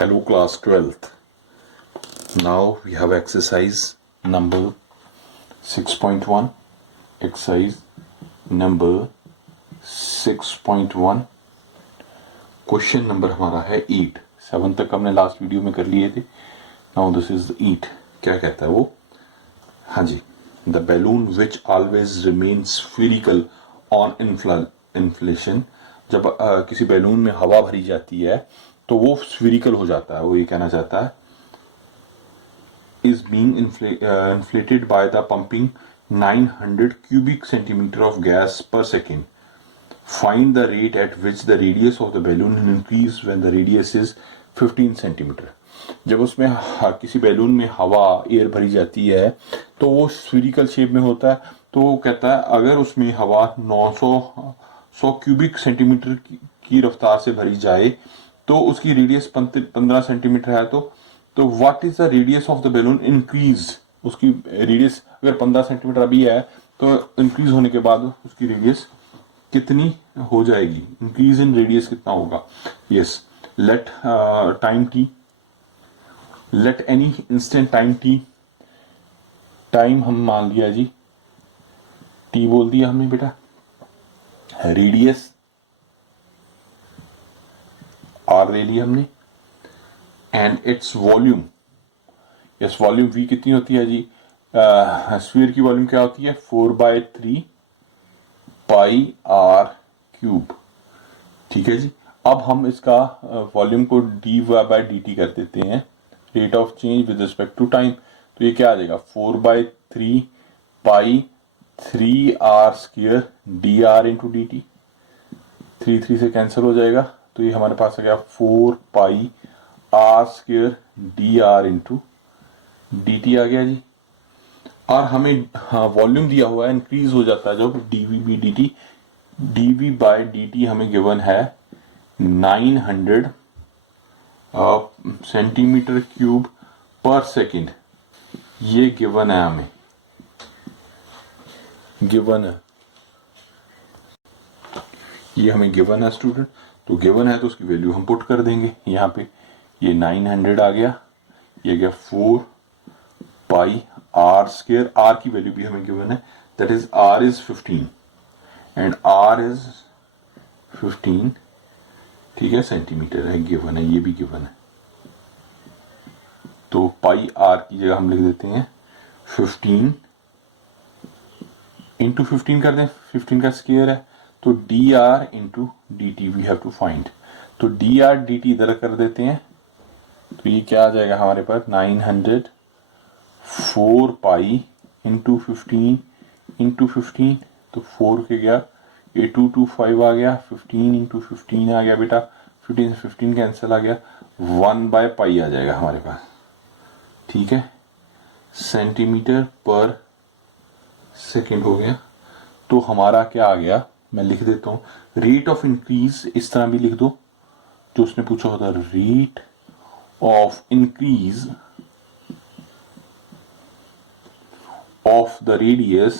Hello class 12th. Now we have exercise number 6.1. Exercise number 6.1. Question number हमारा है 8. 7 तक हमने लास्ट वीडियो में कर लिए थे. Now this is 8. क्या कहता है वो? हाँ जी. The balloon which always remain spherical on inflation. जब किसी बैलून में हवा भरी जाती है तो वो स्फीरिकल हो जाता है. वो ये कहना चाहता है is being inflated by the pumping 900 cubic centimeter of gas per second. Find the rate at which the radius of the balloon increase when the radius is 15 centimeter. जब उसमें किसी बैलून में हवा एयर भरी जाती है तो वो स्फीरिकल शेप में होता है. तो वो कहता है अगर उसमें हवा 900 क्यूबिक सेंटीमीटर की रफ्तार से भरी जाए तो उसकी रेडियस 15 सेंटीमीटर है. तो what is the radius of the balloon increase. उसकी रेडियस अगर 15 सेंटीमीटर अभी है तो इंक्रीज होने के बाद उसकी रेडियस कितनी हो जाएगी. इंक्रीज इन रेडियस कितना होगा. Yes. Let time T. Let any instant time T. Time हम मान लिया जी टी बोल दिया हमने बेटा. रेडियस आर ले लिया हमने. And its volume. Yes. Volume we कितनी होती है जी. स्फीयर की वॉल्यूम क्या होती है 4/3 पाई आर क्यूब. ठीक है जी. अब हम इसका वॉल्यूम को डी बाय डी टी कर देते हैं. Rate of change with respect to time. तो ये क्या आ जाएगा 4/3 pi 3r square D R into D T. 3 से कैंसिल हो जाएगा. तो ये हमारे पास आ गया 4 pi are square D R into D t आ गया जी. और हमें वॉल्यूम दिया हुआ है इंक्रीज हो जाता है जब D V by D T. D V by D T हमें गिवन है 900 सेंटीमीटर क्यूब पर सेकेंड. ये गिवन है हमें. गिवन है ये हमें गिवन है स्टूडेंट. तो गिवन है तो उसकी वैल्यू हम पुट कर देंगे यहाँ पे. ये 900 आ गया. ये गया 4 पाई आर स्क्वायर. आर की वैल्यू भी हमें गिवन है. That is R is 15 and R is 15. ठीक है. सेंटीमीटर है गिवन है. ये भी गिवन है. तो पाई आर की जगह हम लिख देते हैं 15 इंटू 15 कर दें. 15 का स्क्वायर है तो D are into D T we have to find. तो डी आर डी टी इधर कर देते हैं. तो ये क्या आ जाएगा हमारे पास 900 4 पाई इंटू 15 इंटू 15. तो 4 के गया ये 225 आ गया. 15 इंटू 15 आ गया बेटा. 15 से 15 कैंसिल आ गया. 1/पाई आ जाएगा हमारे पास. ठीक है. सेंटीमीटर पर सेकेंड हो गया. तो हमारा क्या आ गया मैं लिख देता हूं. रेट ऑफ इंक्रीज इस तरह भी लिख दो जो उसने पूछा होता. Rate of increase of the radius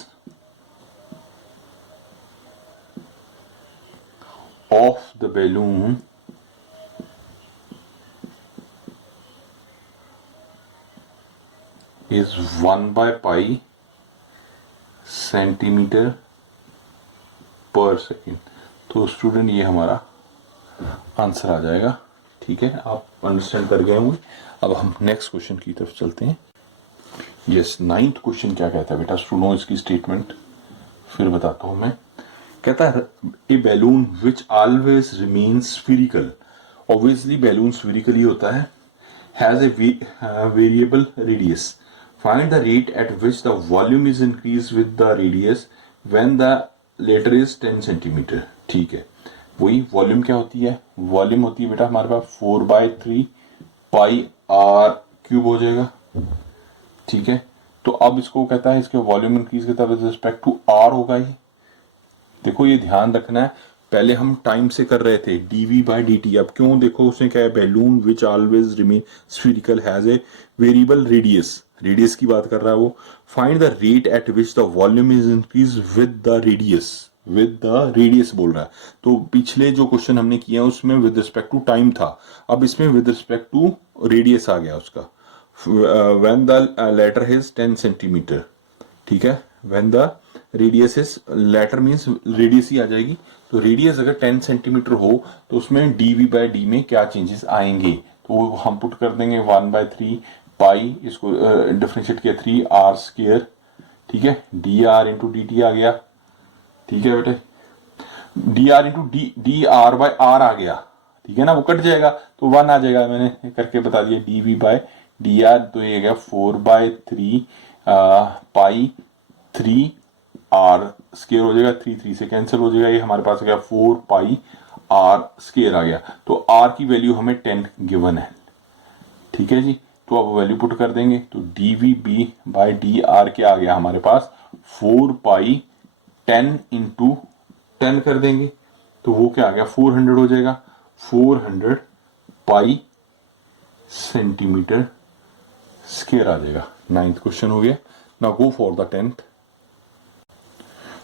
of the balloon is 1/pi centimetre पर सेकेंड. तो स्टूडेंट ये हमारा आंसर आ जाएगा. ठीक है. आप अंडरस्टैंड कर गए होंगे. अब हम नेक्स्ट क्वेश्चन की तरफ चलते हैं. यस. 9th क्वेश्चन क्या कहता है बेटा. सुनो इसकी स्टेटमेंट फिर बताता हूं मैं. कहता है a balloon which always remains spherical. Obviously balloon spherical ही होता है. Has a variable radius. Find the rate at which the volume is increase with the radius when the letter is 10 centimetre. ठीक है. वही वॉल्यूम क्या होती है. Volume होती है बेटा हमारे पास 4/3 पाई आर क्यूब हो जाएगा. ठीक है. तो अब इसको कहता है इसके वॉल्यूम इंक्रीज करता है विद रिस्पेक्ट टू आर होगा. ये देखो ये ध्यान रखना है. पहले हम टाइम से कर रहे थे डीवी बाय डी टी. अब क्यों देखो उसने क्या है balloon which always remain spherical has a variable radius. Radius की बात कर रहा है वो. Find the rate at which the volume is increase with the radius. With the radius बोल रहा है। तो पिछले जो क्वेश्चन हमने किया उसमें विद रिस्पेक्ट टू टाइम था, अब इसमें विद रिस्पेक्ट टू रेडियस आ गया उसका। When the letter is 10 centimetre, ठीक है, when the radius is, letter means radius ही आ जाएगी, तो रेडियस अगर 10 सेंटीमीटर हो तो उसमें डीवी बाय डी में क्या चेंजेस आएंगे, तो वो हम पुट कर देंगे 1/3 पाई, इसको डिफरेंशिएट किया 3r², ठीक है, d are into D t आ गया, ठीक है बेटे, d are into d r by r आ गया, ठीक है ना, वो कट जाएगा तो 1 आ जाएगा, मैंने करके बता दिया, D V by D R, तो ये गया 4/3 पाई 3r² हो जाएगा, 3 से कैंसिल हो जाएगा, ये हमारे पास आ गया 4πr² आ गया। तो r की वैल्यू हमें 10 गिवन है, ठीक है जी, तो अब वैल्यू पुट कर देंगे, तो D V B by D R क्या आ गया हमारे पास 4π10 इंटू 10 कर देंगे, तो वो क्या आ गया 400 हो जाएगा, 400 पाई सेंटीमीटर स्क्वायर आ जाएगा। 9th क्वेश्चन हो गया। Now go for the 10th।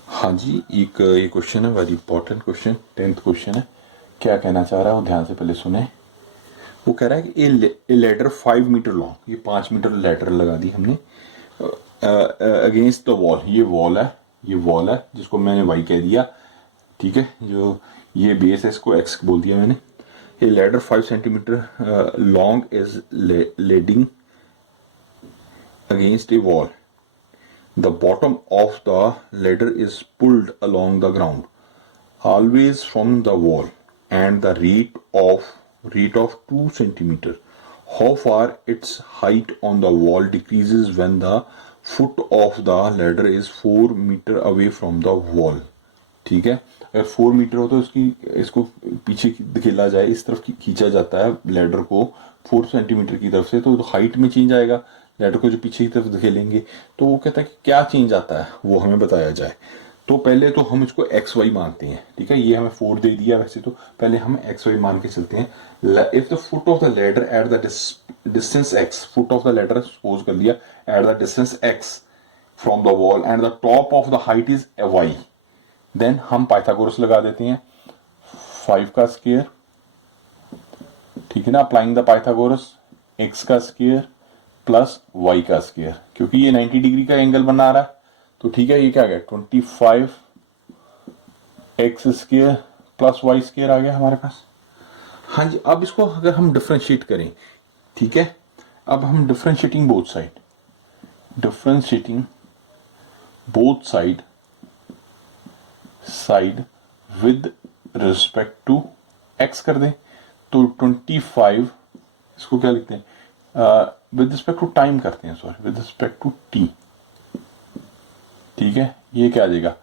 हाँ जी, एक ये क्वेश्चन है, very important question, 10th question है। क्या कहना चाह रहा है वो ध्यान से पहले सुने। वो कह रहा है कि ए लेडर 5 मीटर लॉन्ग, ये 5 मीटर लेडर लगा दी हमने अगेंस्ट द वॉल, ये वॉल है, ये वॉल है जिसको मैंने वाई कह दिया, ठीक है, जो ये बेस है इसको एक्स बोल दिया मैंने। A ladder 5 centimetre long is leading against a wall, the bottom of the ladder is pulled along the ground always from the wall and the rate of 2 centimeter. How far its height on the wall decreases when the foot of the ladder is 4 meter away from the wall. ठीक है, अगर 4 metre हो तो इसको पीछे धकेला जाए, इस तरफ खींचा जाता है लेडर को 4 सेंटीमीटर की तरफ से, तो हाइट में चेंज आएगा, लेडर को जो पीछे की तरफ धकेलेंगे। तो वो कहता है कि क्या चेंज आता है वो हमें बताया जाए। तो पहले तो हम इसको एक्स वाई मानते हैं, ठीक है, ये हमें 4 दे दिया, वैसे तो पहले हम एक्स वाई मान के चलते हैं। If the foot of the ladder at the distance x, foot of the ladder suppose कर लिया at the distance x from the wall and the top of the height is y, then हम Pythagoras लगा देते हैं 5 का square, ठीक है ना, अप्लाइंग द पाइथागोरस, x का स्क्वायर प्लस y का स्क्वायर, क्योंकि ये 90 डिग्री का एंगल बना रहा है, तो ठीक है, ये क्या आ गया 25 x square plus y square आ गया हमारे पास। हाँ जी, अब इसको अगर हम डिफरेंशिएट करें, ठीक है, अब हम differentiating both side with respect to x कर दें, तो 25, इसको क्या लिखते हैं, विद रिस्पेक्ट टू टाइम करते हैं, sorry with respect to t, ठीक है, ये क्या आ जाएगा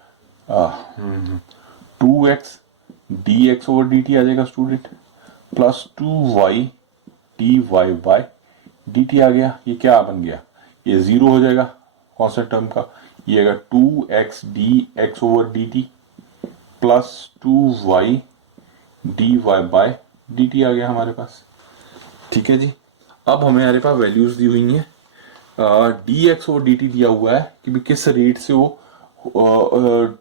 2x dx ओवर dt आ जाएगा student, plus 2y dy by dt आ गया। ये क्या बन गया, ये 0 हो जाएगा कांस्टेंट टर्म का, ये आएगा 2x dx over dt plus 2y dy by dt आ गया हमारे पास, ठीक है जी। अब हमारे पास वैल्यूज दी हुई हैं, dx और dt दिया हुआ है कि भी किस रेट से वो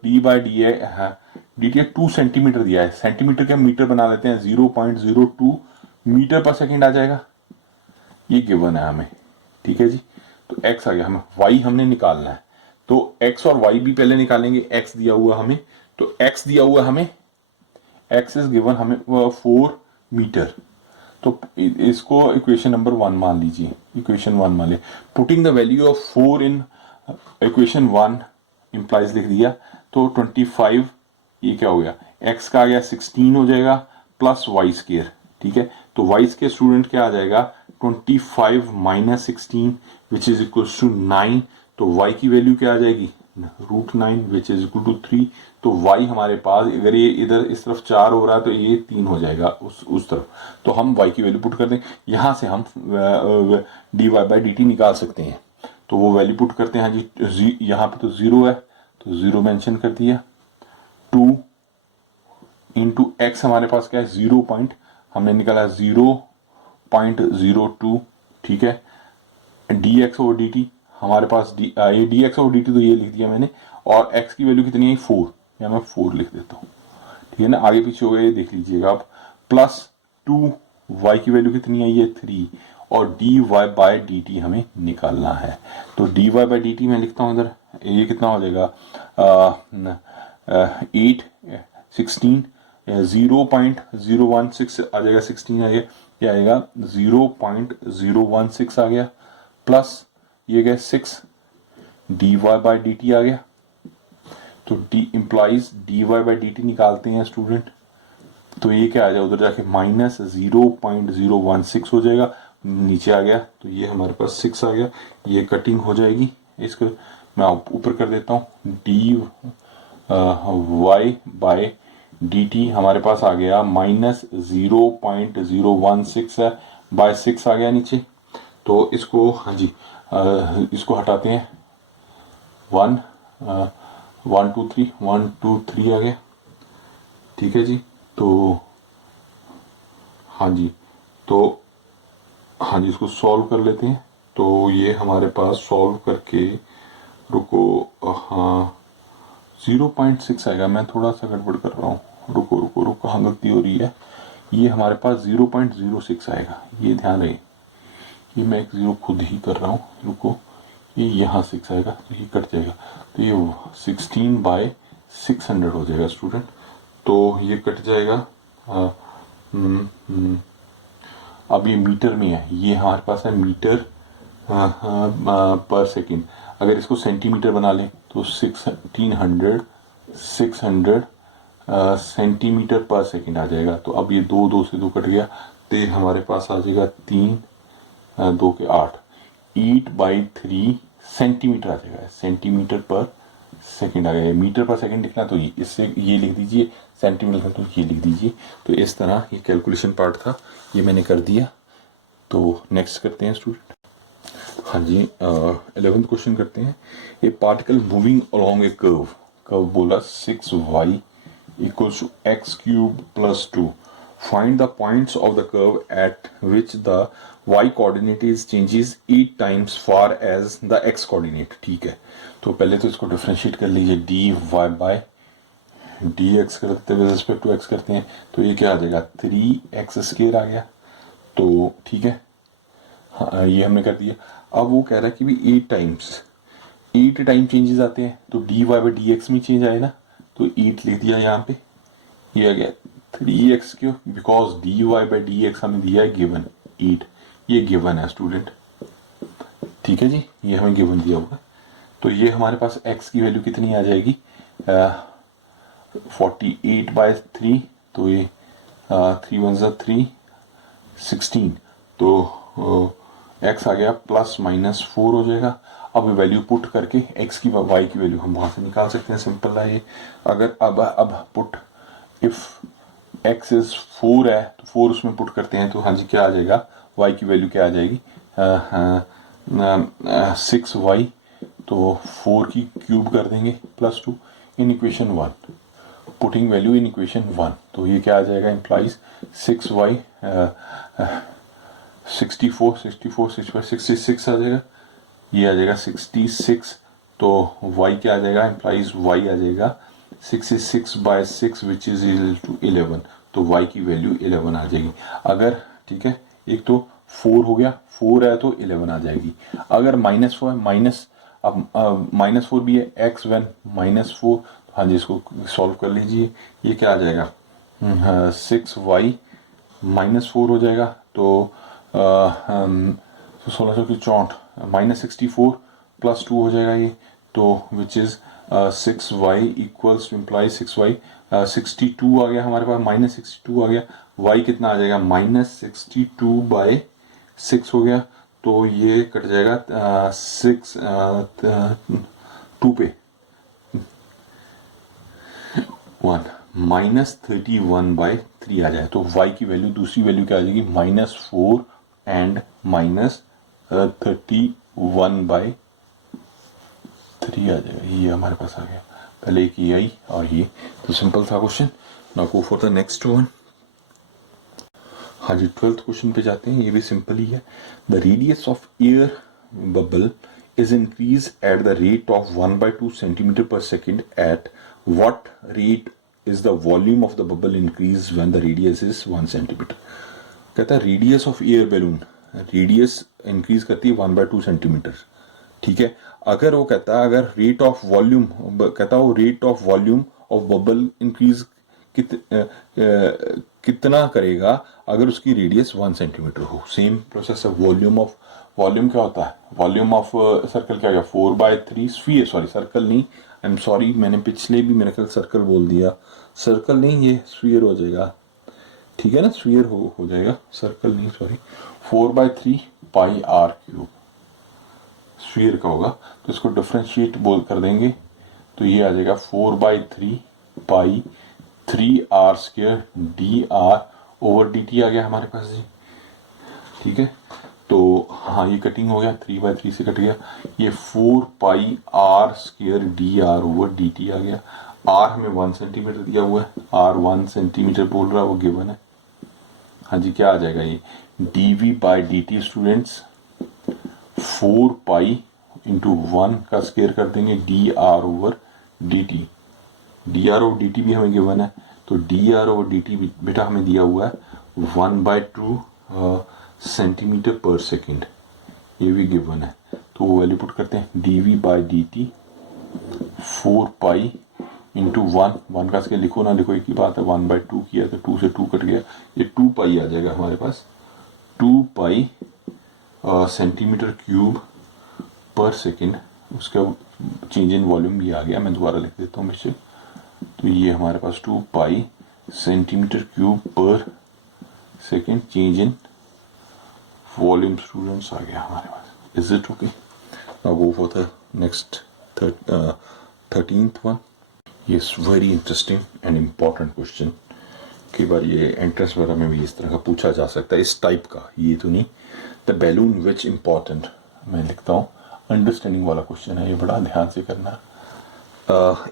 d बाय डी है, dt 2 सेंटीमीटर दिया है, सेंटीमीटर का मीटर बना लेते हैं, 0.02 मीटर पर सेकेंड आ जाएगा, ये गिवन है हमें, ठीक है जी। तो x आ गया, हमें y हमने निकालना है, तो x और y भी पहले निकालेंगे। x दिया हुआ हमें, तो x दिया हुआ हमें, x इज गिवन हमें 4 मीटर, तो इसको इक्वेशन नंबर 1 मान लीजिए, इक्वेशन 1 मान लिया। Putting the value of 4 in equation 1 implies लिख दिया, तो 25, ये क्या हो गया, x का आ गया 16 हो जाएगा प्लस y स्क्वायर, ठीक है, तो y स्क्वायर स्टूडेंट क्या आ जाएगा 25 minus 16 which is equal to 9, तो y की वैल्यू क्या आ जाएगी √9 विच इज इक्वल टू 3, तो y हमारे पास, अगर ये इधर इस तरफ 4 हो रहा है तो ये 3 हो जाएगा उस तरफ, तो हम y की वैल्यू पुट कर दें, यहां से हम dy बाई dt निकाल सकते हैं, तो वो वैल्यू पुट करते हैं। हाँ जी, यहाँ पे तो 0 है, तो 0 मेंशन कर दिया, 2 इंटू एक्स हमारे पास क्या है 0 हमने निकाला 0.02, ठीक है, dx ओवर dt हमारे पास ये dx ओवर dt तो ये लिख दिया मैंने, और x की वैल्यू कितनी है 4, यहाँ मैं 4 लिख देता हूँ, ठीक है ना, आगे पीछे हो गया ये देख लीजिएगा आप। प्लस 2 y की वैल्यू कितनी आई है 3, और dy बाय dt हमें निकालना है। तो dy बाय dt मैं लिखता हूँ इधर, ये कितना हो जाएगा 8 16 0.016 आ जाएगा, 16 आ गया, ये आएगा 0.016 आ गया, प्लस ये गया 6 dy बाय dt आ गया। तो d implies dy by dt निकालते हैं स्टूडेंट, तो ये क्या आ जाएगा उधर जाके माइनस 0.016 हो जाएगा, नीचे आ गया तो ये हमारे पास 6 आ गया, ये कटिंग हो जाएगी, इसको मैं ऊपर कर देता हूँ। dy बाय dt हमारे पास आ गया माइनस 0.016 है, बाय 6 आ गया नीचे। तो इसको हाँ जी इसको हटाते हैं, 1 2 3 1 2 3 आ गया, ठीक है जी। तो हाँ जी, तो हाँ जी इसको सॉल्व कर लेते हैं। तो ये हमारे पास सॉल्व करके रुको, हाँ 0.6 आएगा, मैं थोड़ा सा गड़बड़ कर रहा हूँ, रुको रुको रुको, हाँ गलती हो रही है, ये हमारे पास 0.06 आएगा, ये ध्यान रहे, ये मैं एक 0 खुद ही कर रहा हूँ, रुको, ये यहाँ 6 आएगा तो ये कट जाएगा, तो ये 16 बाय 600 हो जाएगा स्टूडेंट। तो ये कट जाएगा, अब ये मीटर में है, ये हमारे पास है मीटर पर सेकंड, अगर इसको सेंटीमीटर बना लें तो 600 सेंटीमीटर पर सेकंड आ जाएगा। तो अब ये 2 से 2 कट गया, तो ये हमारे पास आ जाएगा 3 2 के 8 8/3 सेंटीमीटर आ जाएगा, सेंटीमीटर पर सेकंड आ गया। मीटर पर सेकंड लिखना तो इससे ये लिख दीजिए, सेंटीमीटर तो ये लिख दीजिए। तो इस तरह ये कैलकुलेशन पार्ट था, ये मैंने कर दिया। तो नेक्स्ट करते हैं स्टूडेंट, हाँ जी 11th क्वेश्चन करते हैं। ए पार्टिकल मूविंग अलोंग ए कर्व, कर्व बोला 6y equals to x cube plus 2, find the points of the curve at which the y coordinate is changes 8 times far as the x coordinate। ठीक है, तो पहले तो इसको differentiate कर लीजिए, dy bye dx करते हुए रिस्पेक्ट टू x करते हैं, तो ये क्या आ जाएगा 3x² आ गया। तो ठीक है, हाँ ये हमने कर दिया। अब वो कह रहा है कि भी 8 टाइम चेंजेस आते हैं, तो dy बाय dx में चेंज आए ना, तो 8 लिख दिया यहाँ पे, ये आ गया 3x क्यों, बिकॉज dy बाय dx हमें दिया है गिवन 8, ये गिवन है स्टूडेंट, ठीक है जी, ये हमें गिवन दिया होगा। तो ये हमारे पास x की वैल्यू कितनी आ जाएगी 48/3, तो ये 3 1 3 16, तो x आ गया प्लस माइनस 4 हो जाएगा। अब वैल्यू पुट करके x की y की वैल्यू हम वहां से निकाल सकते हैं, सिंपल है ये। अगर अब पुट इफ x इज 4 है तो 4 उसमें पुट करते हैं, तो हाँ जी क्या आ जाएगा, y की वैल्यू क्या आ जाएगी 6y, तो 4 की क्यूब कर देंगे plus 2 in equation 1, putting value in equation 1, तो ये क्या आ जाएगा इम्प्लाइज 6y 66 आ जाएगा, ये आ जाएगा 66, तो y क्या आ जाएगा इम्प्लाइज y आ जाएगा 66/6 विच इज इक्वल टू 11, तो y की वैल्यू 11 आ जाएगी। अगर ठीक है, एक तो 4 हो गया, 4 है तो 11 आ जाएगी। अगर -4 माइनस, अब -4 भी है, x वन -4, हाँ जी इसको सॉल्व कर लीजिए, ये क्या आ जाएगा 6y -4 हो जाएगा, तो 1664 -64 प्लस 2 हो जाएगा ये, तो which is 6y equals to implies 6y 62 आ गया हमारे पास, -62 आ गया, y कितना आ जाएगा -62/6 हो गया, तो ये कट जाएगा 2 पे 1 -31/3 आ जाए, तो y की वैल्यू दूसरी वैल्यू क्या आ जाएगी -4 एंड -31/3 आ जाएगा, ये हमारे पास आ गया। पहले एक ये आई और ये, तो सिंपल था question. Now go for the next one. हाँ जी 12th क्वेश्चन पे जाते हैं, ये भी सिंपल ही है। The radius of air bubble is increased at the rate of 1/2 centimeter per second at what rate is the volume of the bubble increase when the radius is 1 centimetre. कहता है radius of air balloon, radius increase करती है 1/2 centimetre. ठीक है, अगर वो कहता है अगर रेट ऑफ वॉल्यूम, कहता है वो rate of volume of bubble increase कितना करेगा अगर उसकी रेडियस 1 सेंटीमीटर हो। सेम प्रोसेस है। वॉल्यूम क्या होता है, वॉल्यूम ऑफ सर्कल क्या हो गया 4/3 स्फीयर, सॉरी सर्कल नहीं, आई एम सॉरी, मैंने पिछले भी मेरे ख्याल सर्कल बोल दिया, सर्कल नहीं ये स्फीयर हो जाएगा। ठीक है ना, स्फीयर हो जाएगा, सर्कल नहीं, sorry. 4/3 pi R cube sphere का होगा, तो इसको डिफरेंशिएट बोल कर देंगे तो ये आ जाएगा 4/3 पाई 3r² dr ओवर dt आ गया हमारे पास जी। ठीक है, तो हाँ ये कटिंग हो गया, 3/3 से कट गया, ये 4 पाई r² dr ओवर dt आ गया। r हमें 1 सेंटीमीटर दिया हुआ है, r 1 सेंटीमीटर बोल रहा है, वो गिवन है। हाँ जी, क्या आ जाएगा ये dv/dt स्टूडेंट्स 4 पाई इंटू 1 का स्क्वायर कर देंगे dr over dt। dr over dt भी हमें गिवन है, तो dr ओवर dt बेटा हमें दिया हुआ है 1/2 सेंटीमीटर पर सेकेंड, ये भी गिवन है। तो वो वैल्यू पुट करते हैं dv/dt 4 पाई इंटू 1 का स्केल लिखो ना लिखो एक ही बात है, 1/2 किया तो 2 से 2 कट गया, ये 2 पाई आ जाएगा हमारे पास, 2 पाई सेंटीमीटर क्यूब पर सेकेंड। उसका चेंज इन वॉल्यूम भी आ गया, मैं दोबारा लिख देता हूँ मिस्टेक, तो ये हमारे पास 2 पाई सेंटीमीटर क्यूब पर second change in volume students आ गया हमारे पास। Is it okay? Now go for the next 13th one. ये very interesting and important question, कई बार ये एंट्रेंस वगैरह में भी इस तरह का पूछा जा सकता है, इस टाइप का, ये तो नहीं। द बैलून विच इम्पॉर्टेंट, मैं लिखता हूँ अंडरस्टैंडिंग वाला क्वेश्चन है, ये बड़ा ध्यान से करना।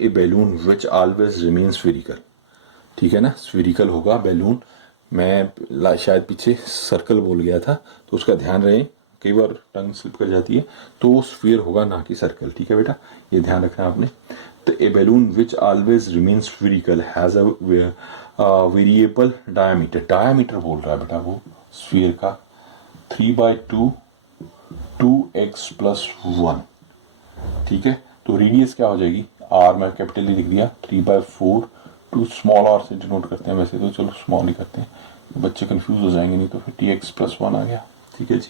A balloon which always remains spherical, ठीक है ना, स्फेरिकल होगा बैलून। मैं शायद पीछे सर्कल बोल गया था, तो उसका ध्यान रहे, कई बार टंग स्लिप कर जाती है, तो स्फीयर होगा ना कि सर्कल। ठीक है बेटा, ये ध्यान रखना आपने। तो a balloon which always remains spherical has a variable diameter, diameter बोल रहा है बेटा वो स्फीयर का 3/2 2x + 1। ठीक है, तो रेडियस क्या हो जाएगी, r मैं कैपिटल लिख दिया, 3/4 2 स्मॉल r से डिनोट करते हैं, वैसे तो चलो स्मॉल ही करते हैं, बच्चे कंफ्यूज हो जाएंगे नहीं तो फिर tx + 1 आ गया। ठीक है जी,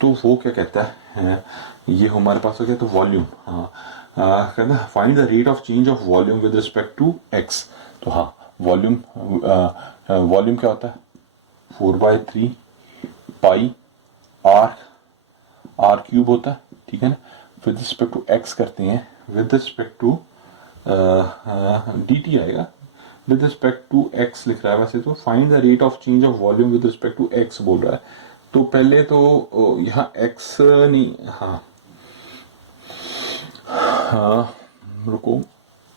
तो वो क्या कहता है, ये हमारे पास हो गया। तो वॉल्यूम, हाँ कहना find the rate of change of volume with respect to x। तो हाँ वॉल्यूम, वॉल्यूम क्या होता है 4/3 पाई r क्यूब होता है। ठीक है ना, विद रिस्पेक्ट टू x करते हैं, विद रिस्पेक्ट टू dt आएगा, विद रिस्पेक्ट टू x लिख रहा है वैसे तो। Find the rate of change of volume with respect to x बोल रहा है, तो पहले तो यहाँ x नहीं, हाँ रुको,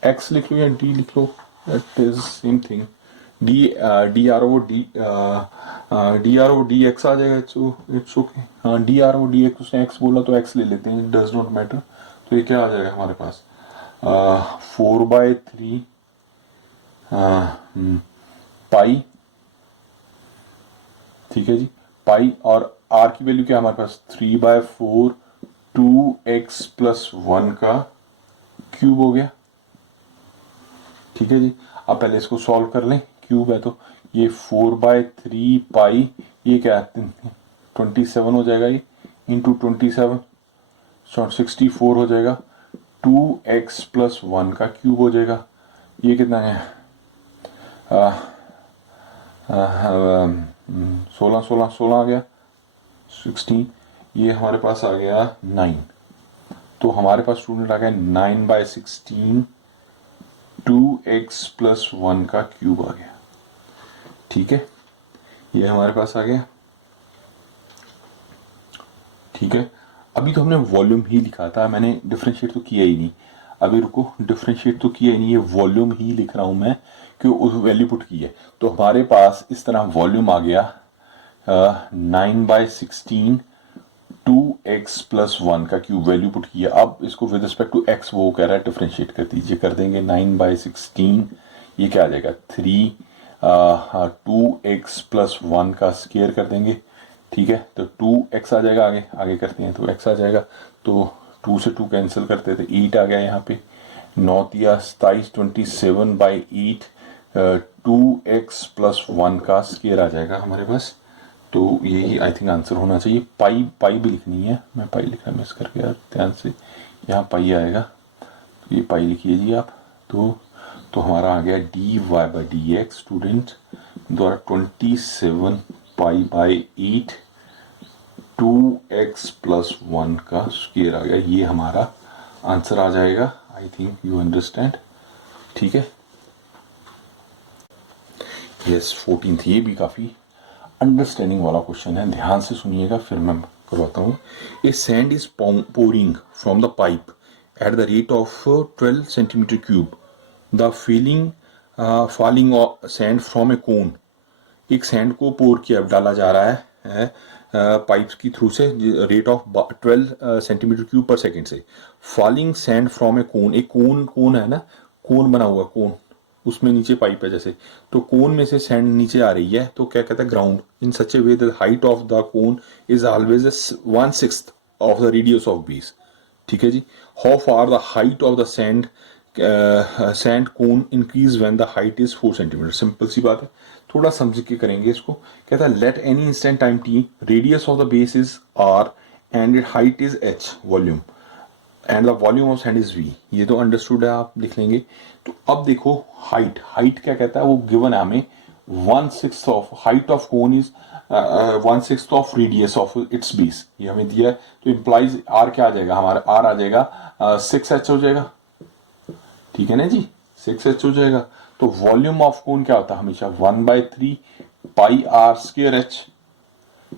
x लिख लो या d लिख लो, that is same thing. dr over dx आ जाएगा, इट्स ओके। हाँ dr ओवर dx, उसने x बोला तो x ले लेते हैं, डज नॉट मैटर। तो ये क्या आ जाएगा हमारे पास 4/3 पाई। ठीक है जी, पाई, और r की वैल्यू क्या है हमारे पास 3/4 2x + 1 का क्यूब हो गया। ठीक है जी, अब पहले इसको सॉल्व कर लें, क्यूब है तो ये 4/3 पाई, ये क्या है 27 हो जाएगा, ये इंटू 27 64 हो जाएगा, 2x + 1 का क्यूब हो जाएगा। ये कितना है 16 आ गया 16, ये हमारे पास आ गया 9। तो हमारे पास स्टूडेंट आ गया 9/16 2x + 1 का क्यूब आ गया। ठीक है, ये हमारे पास आ गया। ठीक है, अभी तो हमने वॉल्यूम ही लिखा था, मैंने डिफरेंशिएट तो किया ही नहीं। अभी रुको, डिफरेंशिएट तो किया ही नहीं, ये वॉल्यूम ही लिख रहा हूं मैं, कि उस वैल्यू पुट की है। तो हमारे पास इस तरह वॉल्यूम आ गया 9/16 2x प्लस 1 का क्यूब वैल्यू पुट किया। अब इसको विद रिस्पेक्ट टू x वो कह रहा है डिफ्रेंशिएट कर दीजिए, कर देंगे 9/16, ये क्या आ जाएगा 3, 2x प्लस 1 का स्केयर कर देंगे, ठीक है, तो 2x आ जाएगा, आगे आगे करते हैं तो x आ जाएगा, तो 2 से 2 कैंसिल करते थे, 8 आ गया यहाँ पे, 9 या 27, 27/8, 2x प्लस 1 का स्केयर आ जाएगा हमारे पास। तो यही आई थिंक आंसर होना चाहिए। पाई पाई भी लिखनी है, मैं पाई लिखना मिस करके यार, ध्यान से, यहाँ पाई आएगा, तो ये पाई लिखिए जी आप। तो हमारा आ गया dy/dx स्टूडेंट द्वारा 27π/8 2x प्लस 1 का स्क्वायर आ गया, ये हमारा आंसर आ जाएगा। आई थिंक यू अंडरस्टैंड, ठीक है। यस 14th, ये भी काफी अंडरस्टैंडिंग वाला क्वेश्चन है, ध्यान से सुनिएगा फिर मैं करवाता हूँ। A sand is pouring from the pipe at the rate of 12 centimetre cube, the falling sand from a cone. एक सैंड को पोर किया डाला जा रहा है पाइप्स की थ्रू से, रेट ऑफ 12 सेंटीमीटर क्यूब पर सेकेंड से। Falling sand from a cone, एक कोन है ना, कोन बना हुआ कोन, उसमें नीचे पाइप है जैसे, तो कोन में से सैंड नीचे आ रही है, तो क्या कहता है ground, in such a way the height of the cone is always 1/6 of the radius of base, ठीक है जी। How far the height of the sand cone increase when the height is 4 centimetre. Simple सी बात है, थोड़ा समझ के करेंगे इसको। कहता है let any instant time t, radius of the base is r and height is h, volume and the volume of sand is v। ये तो अंडरस्टूड है, आप लिख लेंगे। तो अब देखो हाइट क्या कहता है, वो गिवन है हमें 1/6 of height of cone is 1/6 of radius of its base, ये हमें दिया है। तो इंप्लाइज r क्या आ जाएगा, हमारा r आ जाएगा 6h हो जाएगा, ठीक है ना जी, 6h हो जाएगा। तो वॉल्यूम ऑफ कोन क्या होता है हमेशा 1/3πr²h,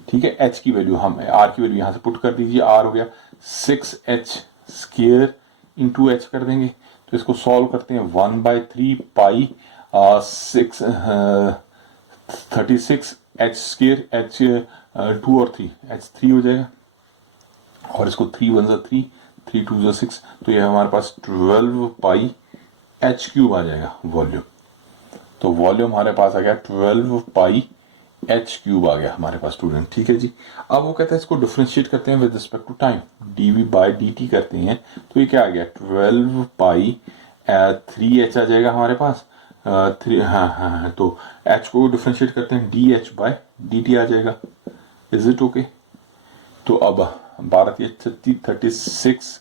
ठीक है। h की वैल्यू हम r की वैल्यू यहां से पुट कर दीजिए, r हो गया 6h स्क्वायर इंटू h कर देंगे। तो इसको सॉल्व करते हैं, 1/3π 36 h स्क्वायर, h 2 और 3, h 3 हो जाएगा, और इसको 3 1 3, 3 2 6, तो ये हमारे पास 12π h³ आ जाएगा वॉल्यूम। तो वॉल्यूम हमारे पास आ गया 12π h³ आ गया हमारे पास स्टूडेंट, ठीक है जी। अब वो कहते हैं इसको डिफरेंशिएट करते हैं with respect to time, dv/dt करते हैं, तो ये क्या आ गया 12π 3h आ जाएगा हमारे पास, 3 हाँ, तो h को डिफरेंशिएट करते हैं dh/dt आ जाएगा, इज इट ओके। तो अब 36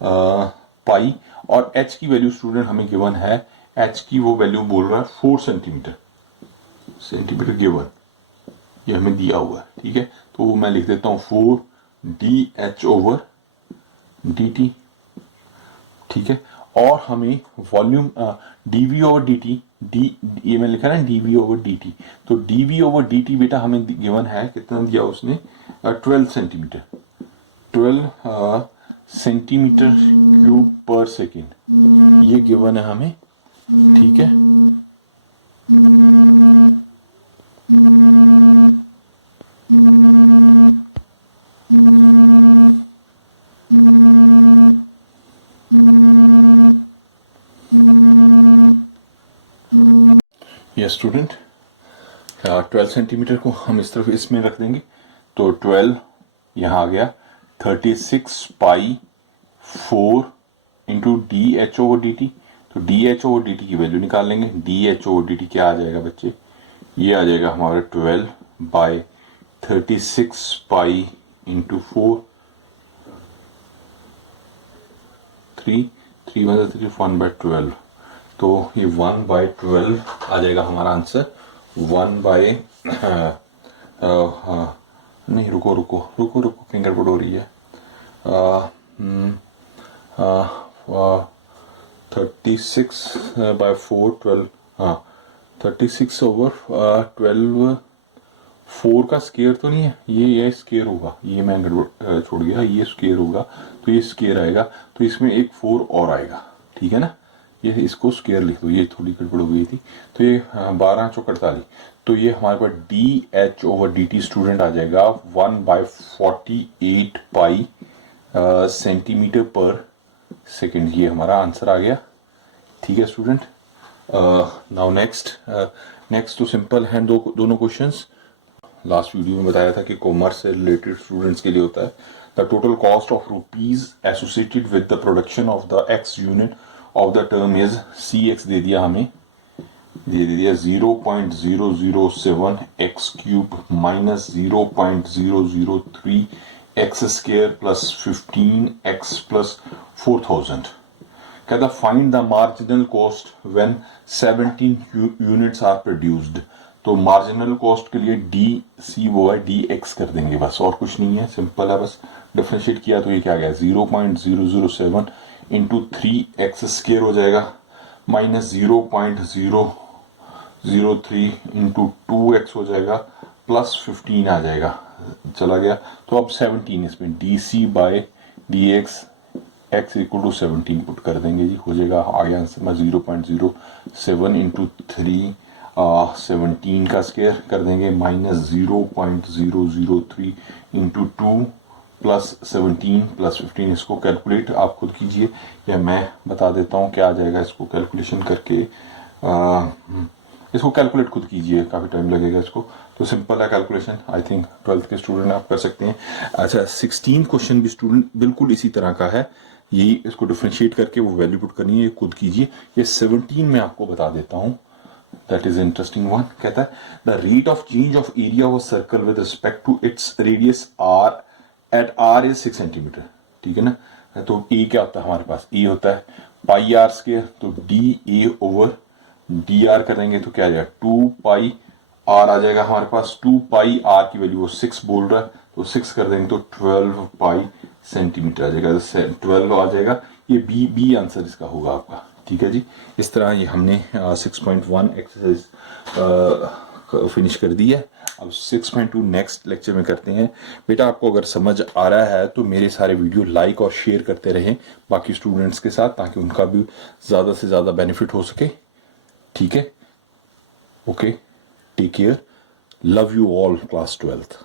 पाई, और h की वैल्यू स्टूडेंट हमें गिवन है, h की वो वैल्यू बोल रहा है 4 सेंटीमीटर गिवन, ये हमें दिया हुआ है, ठीक है। तो वो मैं लिख देता हूं 4dh/dt, ठीक है। और हमें वॉल्यूम dv/dt, ये मैं लिखा ना dv/dt, तो dv/dt बेटा हमें गिवन है, कितना दिया उसने 12 सेंटीमीटर, 12 सेंटीमीटर क्यूब पर सेकेंड, ये गिवन है हमें, ठीक है। ये स्टूडेंट 12 सेंटीमीटर को हम इस तरफ इसमें रख देंगे, तो 12 यहाँ आ गया 36π 4 इंटू dh/dt, तो dh/dt की वैल्यू निकाल लेंगे। dh/dt क्या आ जाएगा बच्चे, ये आ जाएगा हमारा 12/36π इंटू 4, 3 1 3 1/12, तो ये 1/12 आ जाएगा हमारा आंसर। 1 नहीं, रुको फिंगर पड़ हो रही है, 36/4 12, हाँ 36/12, 4 का स्केयर तो नहीं है, ये स्केयर होगा, ये मैं गड़बड़ छोड़ गया, ये स्केयर होगा, तो ये स्केयर आएगा, तो इसमें एक 4 और आएगा, ठीक है ना। ये इसको स्केयर लिख दो, ये थोड़ी गड़बड़ हो गई थी, तो ये 12 × 48, तो ये हमारे पास DH/dt स्टूडेंट आ जाएगा 1/48 पाई सेंटीमीटर पर सेकेंड। ये हमारा आंसर आ गया। ठीक है स्टूडेंट। नाउ नेक्स्ट तो सिंपल हैं दोनों क्वेश्चंस। लास्ट वीडियो में बताया था कि कॉमर्स से रिलेटेड स्टूडेंट्स के लिए होता है। The total cost of rupees associated with the production of the x unit of the term is CX दे दिया हमें, दे दिया 0.007 x cube minus 0.003 x square plus 15x plus 4000। कहता find the marginal cost when 17 units are produced. तो marginal cost के लिए DC वो है DX कर देंगे बस, और कुछ नहीं है, सिंपल है। बस डिफरेंशिएट किया तो ये क्या गया 0.007 इंटू 3x स्क्वायर हो जाएगा माइनस 0.003 इंटू 2x हो जाएगा प्लस 15 आ जाएगा, चला गया। तो अब 17 इसमें DC/DX x equal to 17 put कर देंगे जी, हो जाएगा आगे आंसर में 0.07 इंटू 3 17 का स्क्वायर कर देंगे माइनस 0.003 इंटू 2 प्लस 17 प्लस 15। इसको कैलकुलेट आप खुद कीजिए या मैं बता देता हूँ क्या आ जाएगा। इसको कैलकुलेशन करके इसको कैलकुलेट खुद कीजिए, काफ़ी टाइम लगेगा इसको। तो सिंपल है कैलकुलेशन, आई थिंक 12th के स्टूडेंट आप कर सकते हैं। अच्छा 16 क्वेश्चन भी स्टूडेंट बिल्कुल इसी तरह का है, यही इसको डिफ्रेंशिएट करके वो वैल्यू पुट करनी है, खुद कीजिए। ये 17 में आपको बता देता हूँ, दैट इज इंटरेस्टिंग वन। कहता है the rate of change of area of circle with respect to its radius R at r is 6 centimetre. ठीक है ना। तो a क्या होता है हमारे पास, a होता है पाई r स्क्वायर, तो dA/dr करेंगे तो क्या आ जाएगा 2 पाई r आ जाएगा हमारे पास। 2 पाई r की वैल्यू वो 6 बोल रहा है, तो 6 कर देंगे तो 12 पाई सेंटीमीटर आ जाएगा, 12 आ जाएगा। ये बी आंसर इसका होगा आपका। ठीक है जी। इस तरह ये हमने 6.1 एक्सरसाइज फिनिश कर दी है। अब 6.2 नेक्स्ट लेक्चर में करते हैं। बेटा आपको अगर समझ आ रहा है तो मेरे सारे वीडियो लाइक और शेयर करते रहें बाकी स्टूडेंट्स के साथ, ताकि उनका भी ज़्यादा से ज़्यादा बेनिफिट हो सके। ठीक है, okay, take care, love you all class 12th।